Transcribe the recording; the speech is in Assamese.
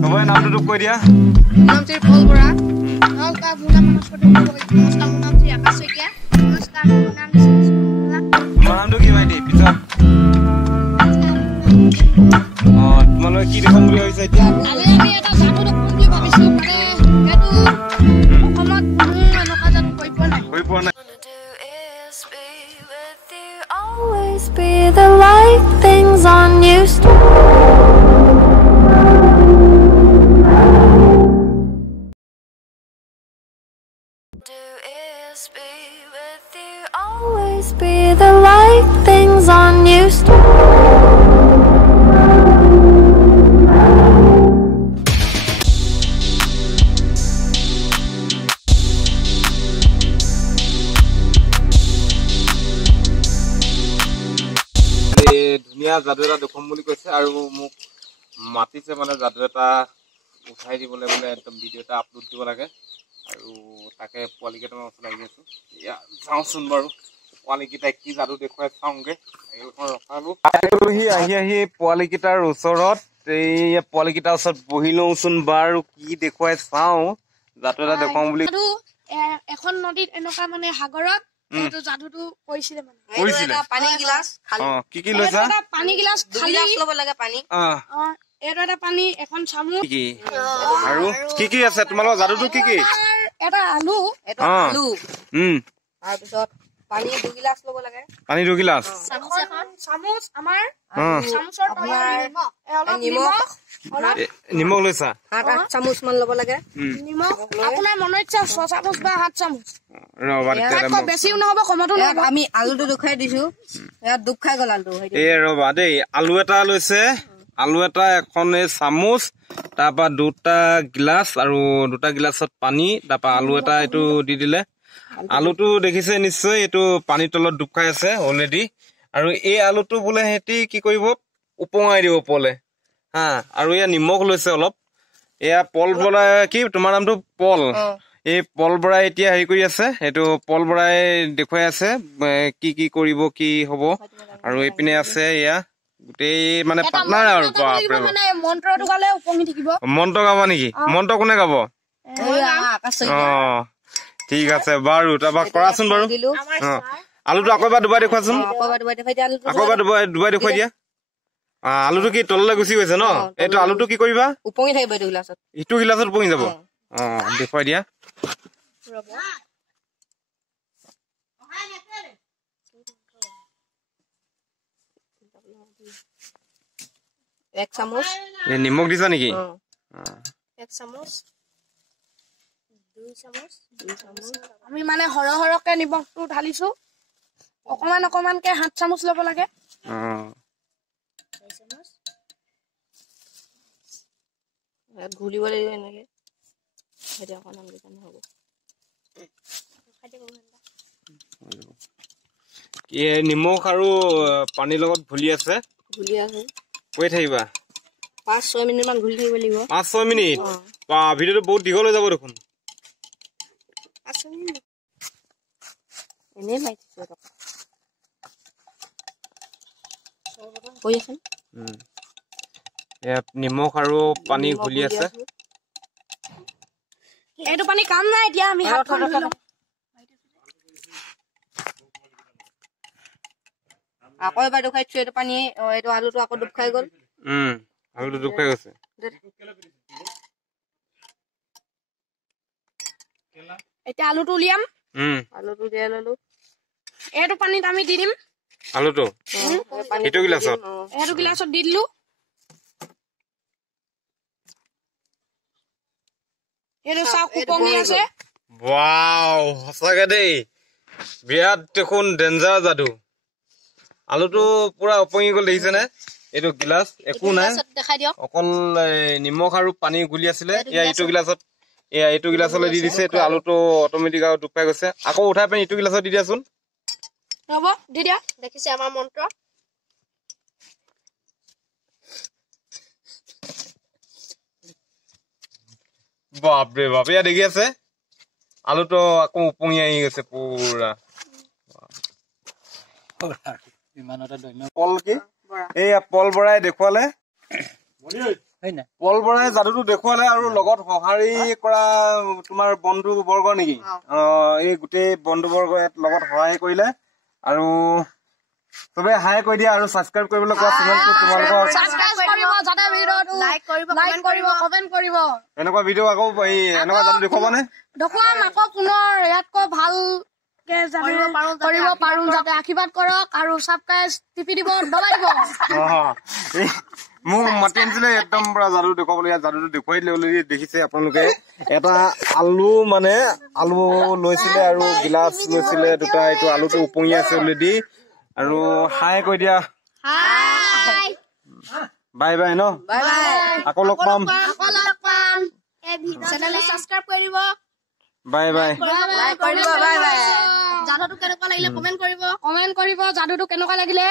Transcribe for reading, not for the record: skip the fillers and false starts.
Hãy subscribe cho kênh Ghiền Mì Gõ để không bỏ lỡ Be the light things on you. Always be the light things on you. ধুনীয়া যাদু এটা দেখুৱাম বুলি কৈছে আৰু মোক মাতিছে মানে যাদু এটা উঠাই দিবলৈ বোলে একদম ভিডিঅ' এটা আপলোড দিব লাগে আৰু তাকে পোৱালিকেইটামান ওচৰত আহি আছো যাওঁচোন বাৰু পোৱালিকেইটাই কি যাদু দেখুৱাই চাওঁগে আহি পোৱালিকেইটাৰ ওচৰত এই পোৱালিকেইটাৰ ওচৰত বহি লওঁচোন বাৰু কি দেখুৱাই চাওঁ যাদু এটা দেখুৱাম বুলি এখন নদীত এনেকুৱা মানে সাগৰত এইটো যাদুটো কৰিছিলে মানে এটা পানী গিলাস খালি কি কি লৈছা এটা পানী গিলাস খালি ল'ব লাগে পানী এইটো এটা পানী এখন চামুচ কি আৰু কি কি আছে তোমালোকৰ যাদুটো কি কি এটা আলু এটা আলু তাৰ পিছত পানী 2 গিলাস ল'ব লাগে পানী 2 গিলাস চামুচ আমাৰ চামুচৰ নিমখ লৈছা 8 চামুচ মান ল'ব লাগে নিমখ আপোনাৰ মনৰ ইচ্ছা 6 চামুচ বা 7 চামুচ ৰবা বেছিও নহব কমতো নহব আমি আলুটো দুখাই দিছো ইয়াত দুখ খাই গল আলু এ ৰবা দেই আলু এটা লৈছে আলু এটা এখন চামুচ তাৰপা 2টা গিলাস আৰু 2টা গিলাসত পানী তাৰপা আলু এটা এটো দি দিলে আলুটো দেখিছে নিশ্চয় এটো পানী তলত ডুব খাই আছে অলৰেডি আৰু এই আলুটো বোলে হেতি কি কৰিব উপঙাই দিব পলে হা আৰু ইয়া নিমখ লৈছে অলপ এয়া পল বৰা কি তোমাৰ নামটো পল এই পল বৰাই এতিয়া হেৰি কৰি আছে এটো পল বৰাই দেখুৱাই আছে কি কি কৰিব কি হ'ব আৰু এইপিনে আছে এয়া গোটেই মানে পাৰ্টনাৰ আৰু মানে মন্ত্ৰটো গালে উপঙি থাকিব মন্ত্ৰ গাবা নেকি মন্ত্ৰ কোনে গাব ঠিক আছে বাৰু তাৰপা কৰাচোন বাৰু আলুটো আকৌ এবাৰ দুবাৰ দেখুৱাচোন আকৌ এবাৰ দুবাৰ দেখুৱাই দিয়া আলুটো কি তললৈ গুচি গৈছে ন এইটো আলুটো কি কৰিবা উপঙি থাকিব এইটো গিলাসত ইটো গিলাসত উপঙি যাব দেখুৱাই দিয়া এক চামুচ নিমখ দিছা নেকি এক চামুচ 2 চামুচ আমি মানে হৰহৰকে নিমখটো ঢালিছো অকমান অকমানকে 7 চামুচ ল'ব লাগে ঘুলিব লাগিব এনেকে হেৰি অকমান দিলে হ'ব কি নিমখ আৰু পানীৰ লগত ঘুলি আছে কৈ থাকিবা 5-6 মিনিট মান ঘুলি থাকিব লাগিব 5-6 মিনিট বা ভিডিওটো বহুত দীঘল হৈ যাব দেখোন এনে মাইছো কৈ আছে নিমখ আৰু পানী ঘুলি আছে এইটো পানী কাম নাই এতিয়া আমি হাতখন ধুই লম আকৌ এবাৰ দুখাইছো এইটো পানী এইটো আলুটো আকৌ ডুব খাই গল আলুটো ডুব খাই গৈছে এতিয়া আলুটো উলিয়াম আলুটো দিয়া ললো এইটো পানীত আমি দি দিম আলুটো এইটো গিলাসত এইটো গিলাসত দি দিলো এইটো চাওক উপঙি আছে ওয়াও সঁচাকে দেই বিৰাট দেখোন ডেঞ্জাৰ যাদু আলুটো পুৰা উপঙি গল দেখিছেনে এইটো গিলাস একো নাই অকল নিমখ আৰু পানী গুলি আছিলে এয়া এইটো গিলাসত এয়া এইটো গিলাসলৈ দি দিছে এইটো আলুটো অট'মেটিক আৰু ডুব পাই গৈছে আকৌ উঠাই পাই এইটো গিলাসত দি দিয়াচোন হ'ব দি দিয়া দেখিছে আমাৰ মন্ত্ৰ বাপৰে বাপ এয়া দেখি আছে আলুটো আকৌ উপঙি আহি গৈছে পুৰা পল কি এই পল বৰাই দেখুৱালে পল বৰাই যাদুটো দেখুৱালে আৰু লগত সঁহাৰি কৰা তোমাৰ বন্ধু বৰ্গ নেকি এই গোটেই বন্ধু বৰ্গ লগত সহায় কৰিলে আৰু চবে হাই কৈ দিয়া আৰু ছাবস্ক্ৰাইব কৰিবলৈ কোৱা চেনেলটো তোমালোকৰ এনেকুৱা ভিডিঅ' আকৌ এনেকুৱা যাদু দেখুৱাবানে দেখুৱাম আকৌ পুনৰ ইয়াতকৈ ভাল কৰিব পাৰো যাতে আশীৰ্বাদ কৰক আৰু ছাবস্ক্ৰাইব টিপি দিব দবাই দিব মোক মাতি আনিছিলে একদম পুৰা যাদু দেখুৱাবলৈ যাদুটো দেখুৱাই দিলে অলৰেডি দেখিছে আপোনালোকে এটা আলু মানে আলু লৈছিলে আৰু গিলাচ লৈছিলে দুটা এইটো আলুটো উপঙি আছে অলৰেডি আৰু হাই কৈ দিয়া বাই বাই ন আকৌ লগ পাম বাই বাই যাদুটো কেনেকুৱা লাগিলে কমেণ্ট কৰিব যাদুটো কেনেকুৱা লাগিলে